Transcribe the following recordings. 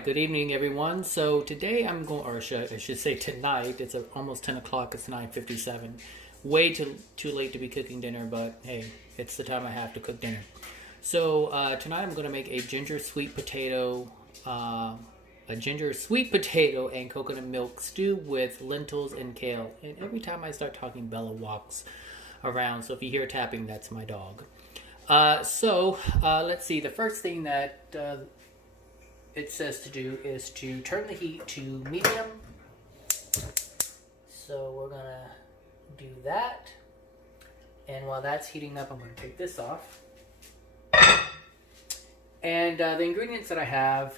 right, good evening, everyone. So today I'm going, or I should say tonight. It's almost 10 o'clock. It's 9:57. Way too late to be cooking dinner, but hey, it's the time I have to cook dinner. So tonight I'm going to make a ginger sweet potato and coconut milk stew with lentils and kale. And every time I start talking, Bella walks around. So if you hear tapping, that's my dog. Let's see. The first thing that it says to do is to turn the heat to medium. So we're gonna do that, and while that's heating up, I'm gonna take this off. And the ingredients that I have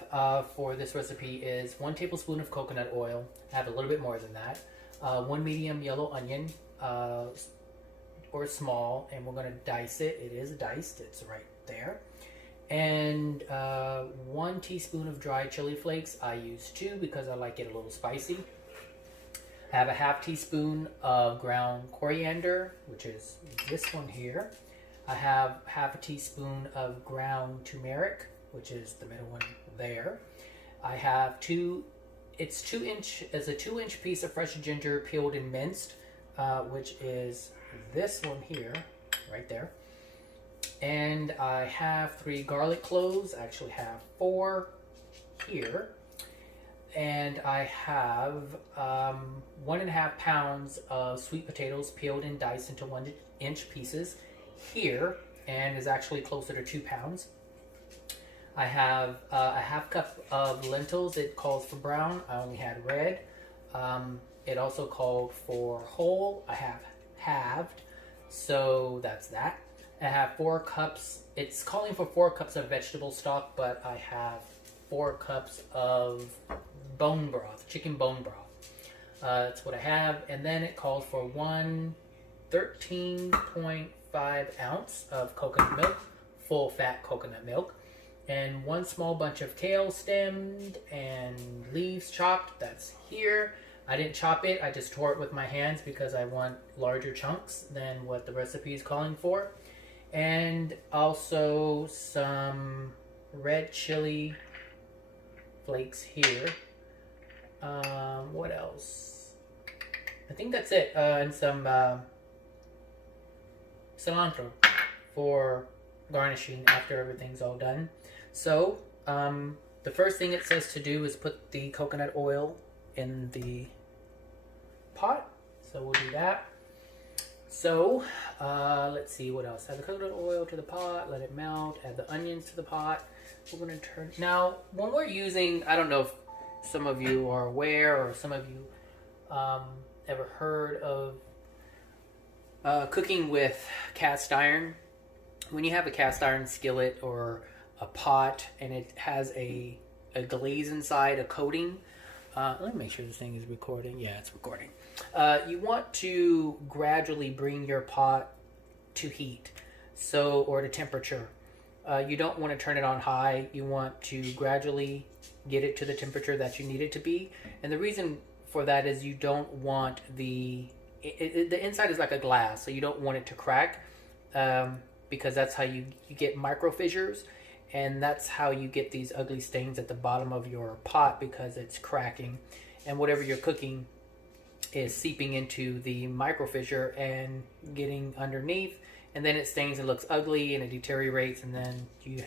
for this recipe is 1 tablespoon of coconut oil. I have a little bit more than that. 1 medium yellow onion, or small, and we're gonna dice it. It is diced, it's right there. And 1 teaspoon of dried chili flakes. I use 2 because I like it a little spicy. I have a half teaspoon of ground coriander, which is this one here. I have half a teaspoon of ground turmeric, which is the middle one there. I have it's a 2-inch piece of fresh ginger peeled and minced, which is this one here, right there. And I have 3 garlic cloves. I actually have 4 here. And I have 1.5 pounds of sweet potatoes peeled and diced into 1-inch pieces here, and is actually closer to 2 pounds. I have a half cup of lentils. It calls for brown. I only had red. It also called for whole. I have halved, so that's that. I have 4 cups. It's calling for 4 cups of vegetable stock, but I have 4 cups of bone broth, chicken bone broth. That's what I have. And then it calls for 1 13.5 ounce of coconut milk, full fat coconut milk, and 1 small bunch of kale stemmed and leaves chopped. That's here. I didn't chop it. I just tore it with my hands because I want larger chunks than what the recipe is calling for. And also some red chili flakes here. What else? I think that's it. And some cilantro for garnishing after everything's all done. So the first thing it says to do is put the coconut oil in the pot. So we'll do that. So, let's see what else. Add the coconut oil to the pot, let it melt, add the onions to the pot. We're going to turn... Now, when we're using, I don't know if some of you are aware or some of you ever heard of cooking with cast iron. When you have a cast iron skillet or a pot and it has a glaze inside, a coating. Let me make sure this thing is recording. Yeah, it's recording. You want to gradually bring your pot to heat, or to temperature. You don't want to turn it on high. You want to gradually get it to the temperature that you need it to be. And the reason for that is you don't want the inside is like a glass, so you don't want it to crack, because that's how you get micro fissures. And that's how you get these ugly stains at the bottom of your pot, because it's cracking. And whatever you're cooking is seeping into the micro fissure and getting underneath. And then it stains and looks ugly and it deteriorates. And then you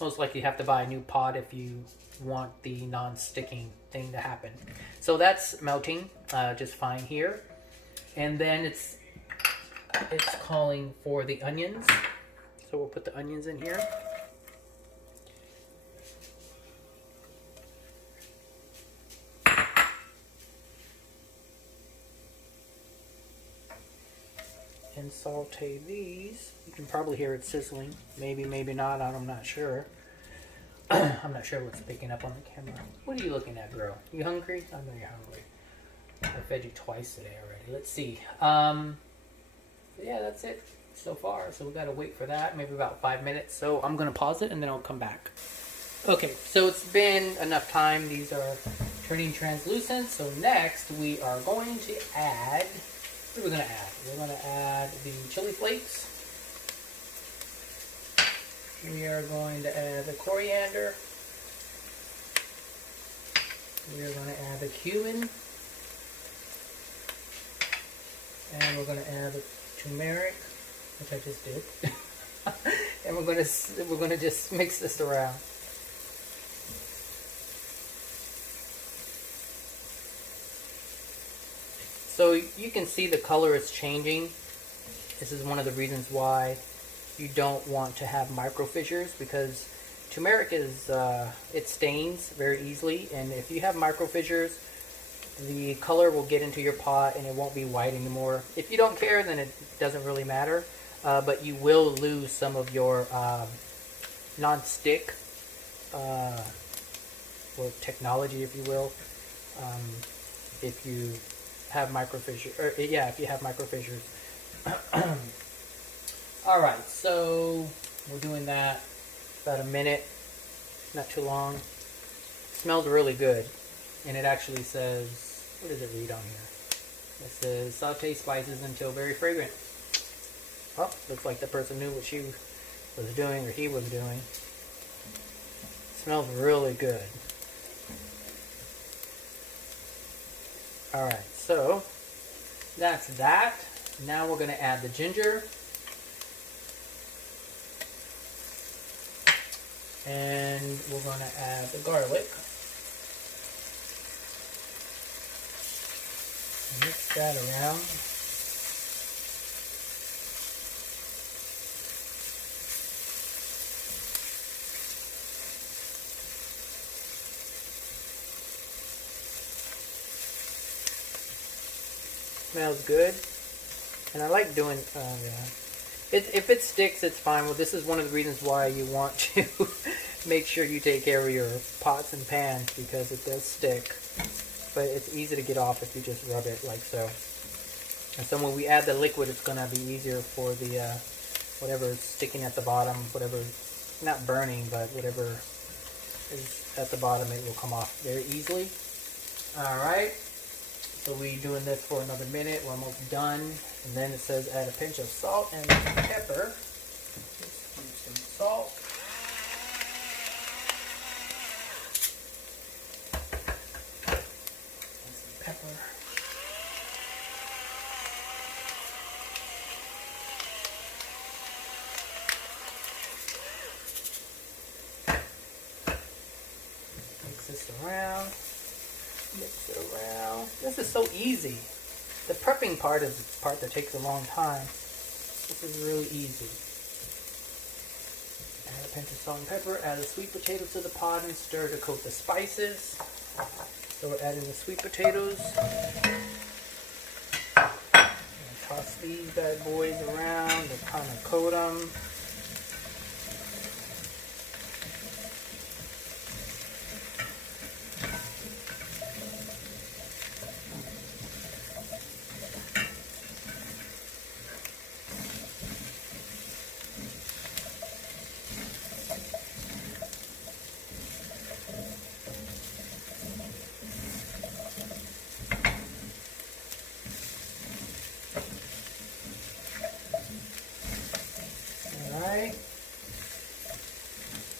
most likely have to buy a new pot if you want the non-sticking thing to happen. So that's melting just fine here. And then it's calling for the onions. So we'll put the onions in here. And saute these. You can probably hear it sizzling. Maybe, maybe not. I'm not sure. I'm not sure what's picking up on the camera. What are you looking at, girl? You hungry? I know you're hungry. I fed you twice today already. Let's see. Yeah, that's it so far. So we gotta wait for that. Maybe about 5 minutes. So I'm gonna pause it and then I'll come back. Okay, so it's been enough time. These are turning translucent. So next we are going to add... What are we going to add? We're going to add the chili flakes. We are going to add the coriander. We're going to add the cumin. And we're going to add the turmeric, which I just did. And we're going to just mix this around. So you can see the color is changing. This is one of the reasons why you don't want to have micro fissures, because turmeric is it stains very easily, and if you have micro fissures, the color will get into your pot and it won't be white anymore. If you don't care, then it doesn't really matter, but you will lose some of your non-stick or technology, if you will, if you have micro fissures. If you have micro fissures. All right, so we're doing that about a minute, not too long. It smells really good, and it actually says, what does it read on here? It says saute spices until very fragrant. Oh, looks like the person knew what she was doing or he was doing. It smells really good. All right, so that's that. Now we're going to add the ginger. And we're going to add the garlic. Mix that around. Smells good. And I like doing, if it sticks, it's fine. Well, this is one of the reasons why you want to make sure you take care of your pots and pans, because it does stick. But it's easy to get off if you just rub it like so. And so when we add the liquid, it's going to be easier for the whatever is sticking at the bottom, whatever, not burning, but whatever is at the bottom, it will come off very easily. Alright, so we're doing this for another minute. We're almost done. And then it says add a pinch of salt and pepper. Just use some salt. And some pepper. Mix this around. Mix it around. This is so easy. The prepping part is the part that takes a long time. This is really easy. Add a pinch of salt and pepper. Add the sweet potatoes to the pot and stir to coat the spices. So we're adding the sweet potatoes. Toss these bad boys around to kind of coat them.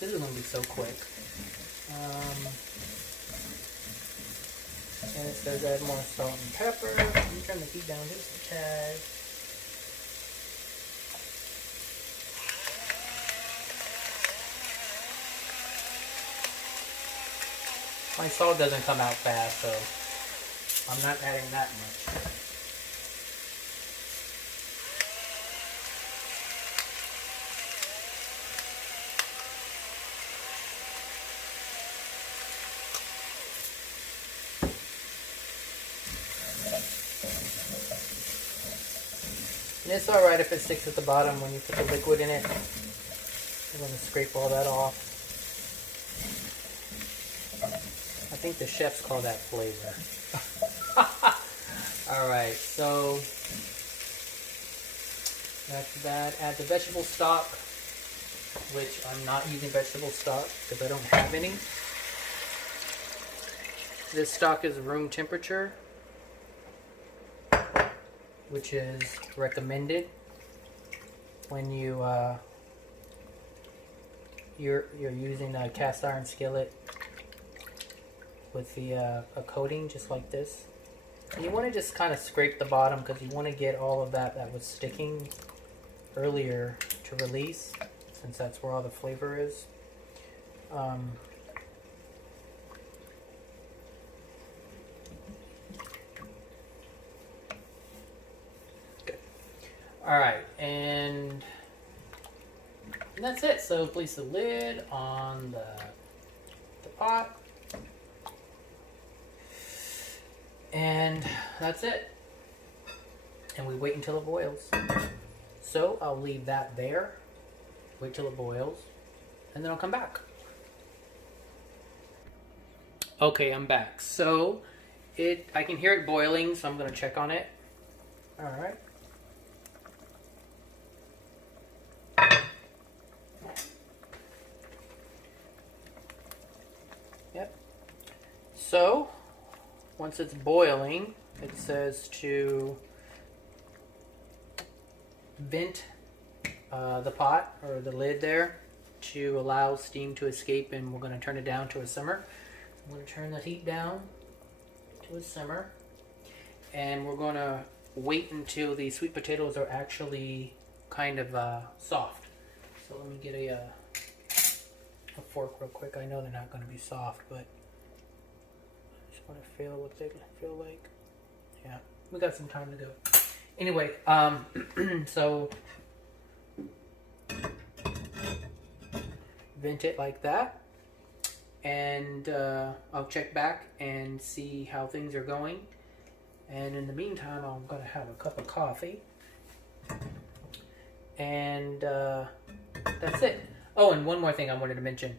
This is going to be so quick. And it says add more salt and pepper. I'm trying to heat down just a tad. My salt doesn't come out fast, so I'm not adding that much. And it's alright if it sticks at the bottom when you put the liquid in it. I'm going to scrape all that off. I think the chefs call that flavor. Alright, so that's that. Add the vegetable stock, which I'm not using vegetable stock because I don't have any. This stock is room temperature, which is recommended when you're using a cast iron skillet with the a coating just like this. And you want to just kind of scrape the bottom because you want to get all of that was sticking earlier to release, since that's where all the flavor is. Good. All right, and that's it. So place the lid on the pot. And that's it. And we wait until it boils. So I'll leave that there, wait till it boils, and then I'll come back. Okay, I'm back. So I can hear it boiling, so I'm gonna check on it. All right. Yep. So once it's boiling, it says to vent the pot or the lid there to allow steam to escape, and we're going to turn it down to a simmer. I'm going to turn the heat down to a simmer, and we're going to wait until the sweet potatoes are actually kind of soft. So let me get a fork real quick. I know they're not going to be soft, but I just want to feel what they feel like. Yeah, we got some time to go. Anyway, so vent it like that, and I'll check back and see how things are going. And in the meantime, I'm going to have a cup of coffee, and that's it. Oh, and one more thing I wanted to mention.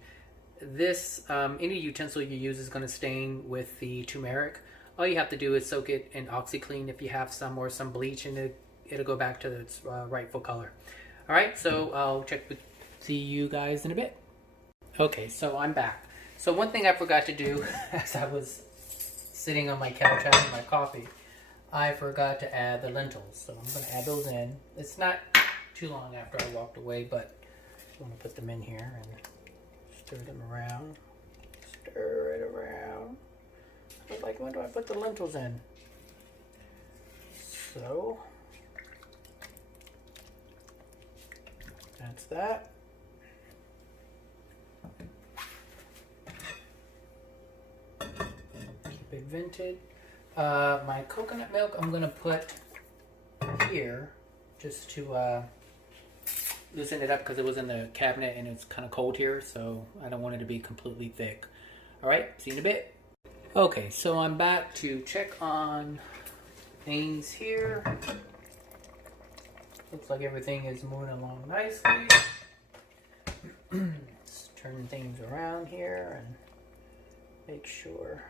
This, any utensil you use is going to stain with the turmeric. All you have to do is soak it in OxyClean if you have some, or some bleach, and it'll go back to its rightful color. All right, so I'll see you guys in a bit. Okay, so I'm back. So one thing I forgot to do as I was sitting on my couch having my coffee, I forgot to add the lentils. So I'm going to add those in. It's not too long after I walked away, but I'm going to put them in here and stir them around. Stir it around. But like, when do I put the lentils in? So that's that. Keep it vented. My coconut milk I'm gonna put here just to loosen it up, because it was in the cabinet and it's kind of cold here, so I don't want it to be completely thick. All right, see you in a bit. Okay, so I'm back to check on things here. Looks like everything is moving along nicely. Let's turn things around here and make sure.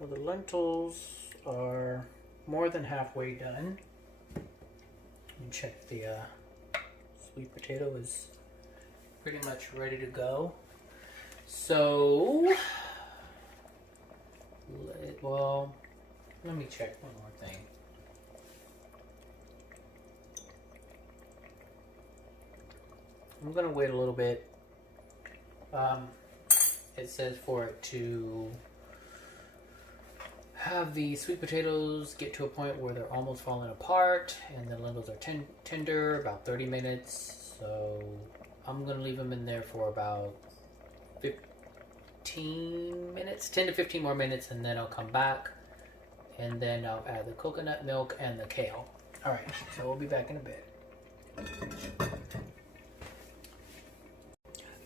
Well, the lentils are more than halfway done. Let me check the sweet potato is pretty much ready to go. So, well, let me check one more thing. I'm gonna wait a little bit. It says for it to have the sweet potatoes get to a point where they're almost falling apart, and the lentils are tender, about 30 minutes. So I'm gonna leave them in there for about 15 minutes, 10 to 15 more minutes, and then I'll come back, and then I'll add the coconut milk and the kale. All right, so we'll be back in a bit.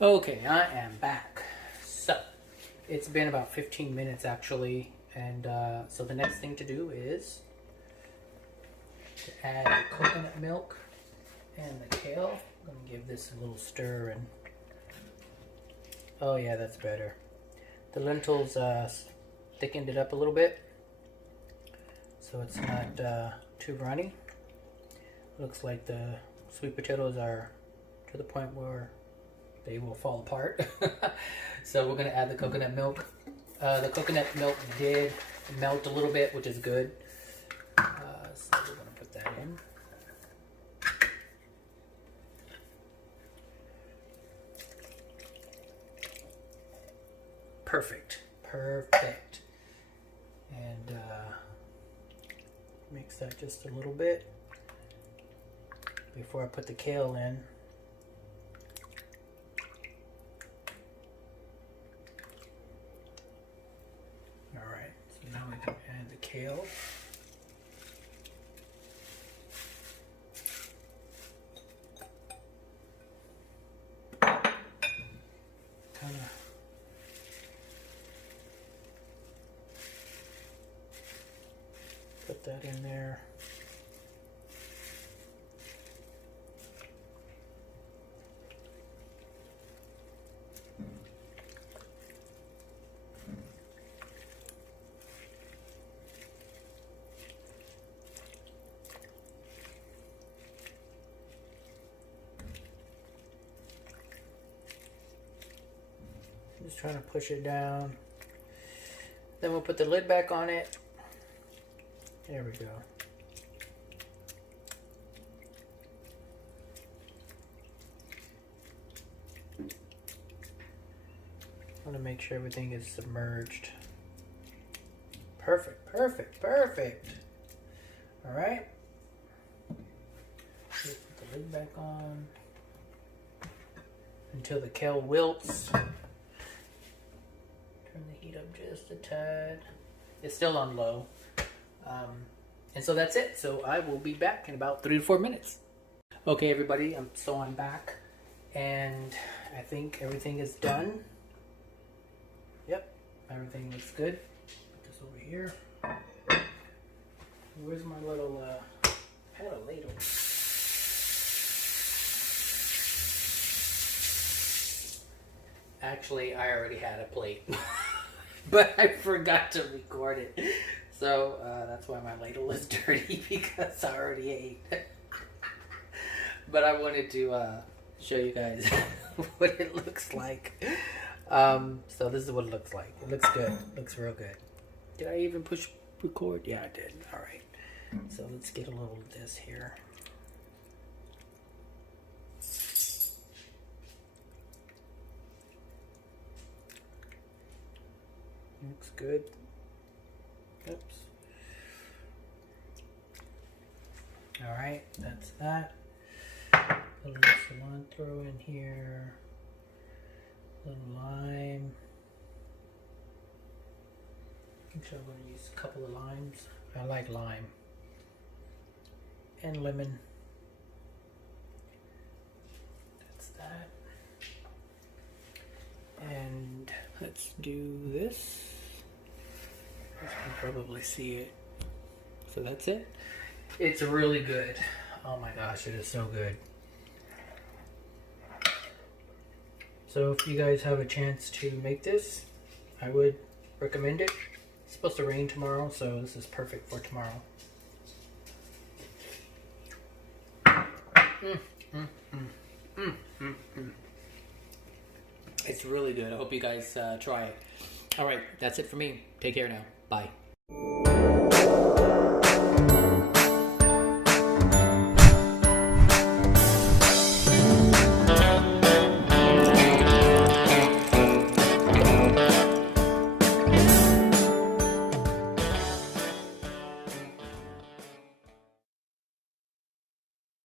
Okay, I am back. So it's been about 15 minutes actually. And so the next thing to do is to add the coconut milk and the kale. I'm going to give this a little stir, and oh yeah, that's better. The lentils thickened it up a little bit, so it's not too runny. Looks like the sweet potatoes are to the point where they will fall apart. So we're going to add the coconut milk. The coconut milk did melt a little bit, which is good. So perfect. Perfect. And mix that just a little bit before I put the kale in. Alright, so now we can add the kale. Kind of put that in there. Just trying to push it down. Then we'll put the lid back on it. There we go. I want to make sure everything is submerged. Perfect, perfect, perfect. All right. Put the lid back on until the kale wilts. Turn the heat up just a tad. It's still on low. And so that's it. So I will be back in about 3 to 4 minutes. Okay, everybody, I'm back, and I think everything is done. Yep, everything looks good. Put this over here. Where's my little, I had a ladle. Actually, I already had a plate, but I forgot to record it. So that's why my ladle is dirty, because I already ate. But I wanted to show you guys what it looks like. So this is what it looks like. It looks good. It looks real good. Did I even push record? Yeah, I did. All right. So let's get a little of this here. Looks good. Oops. Alright, that's that. A little cilantro in here. A little lime. I think I'm going to use a couple of limes. I like lime. And lemon. That's that. And let's do this. You can probably see it. So that's it. It's really good. Oh my gosh, it is so good. So if you guys have a chance to make this, I would recommend it. It's supposed to rain tomorrow, so this is perfect for tomorrow. It's really good. I hope you guys try it. All right, that's it for me. Take care now. Bye.